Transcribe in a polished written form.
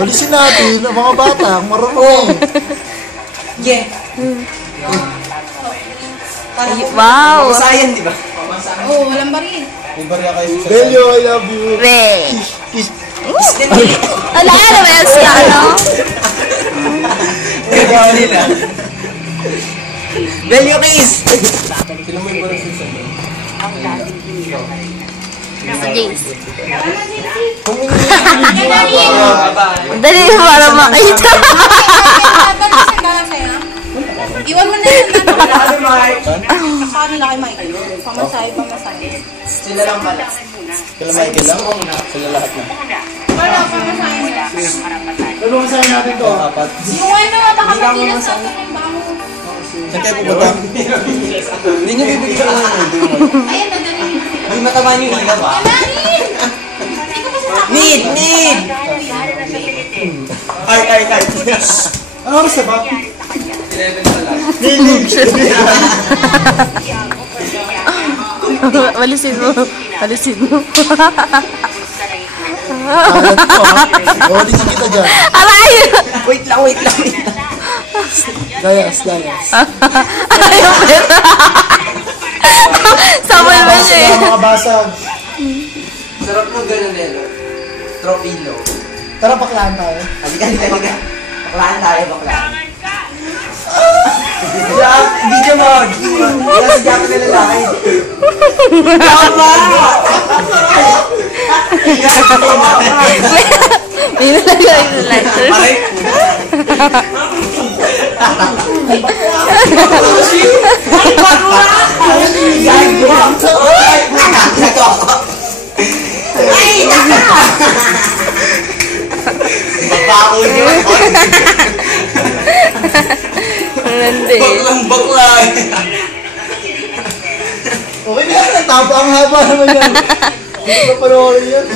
Walisin natin ang mga bata, ang marunong. Yeah. Wow. Masayan, di ba? Oo, walang baril. Belyo, I love you. Re. Wala ka naman si ano? Gagawa nila. Belyo kiss! Si James. Dali para makita. Iwan mo na yun. Paano na kay Mike? Pamasahe. Sila lang pala. Kailan Michael lang? Sila lahat na. Wala, pamasahe nila. Tulungan sa'yo natin to. Apat. Yung ano, baka magilas sa ito ng bako. Saan kayo pupunta? Hindi nyo bibigyan ka lang. Ayan, nadali nyo. Hindi matamaan yung ilaw ah. Kamarin! Need! Ay. Ano oras na ba? 11 pala. Walisin mo. Wali ka kita dyan. Aray! Wait lang. Gayas. Ayaw mo yun. Sabay ba siya eh? Mga basag. Sarap ng ganun nilo. Tropilo. Tara, paklaan tayo. Halika. Baklaan tayo. Video mo. Kasi jacket na lalaki. Tama! May nalagay yung lighter. Aray! Babako nyo! Hindi. Baklang! Okay na yan. Tapa ang haba naman yan. Hindi ko na panoorin yan.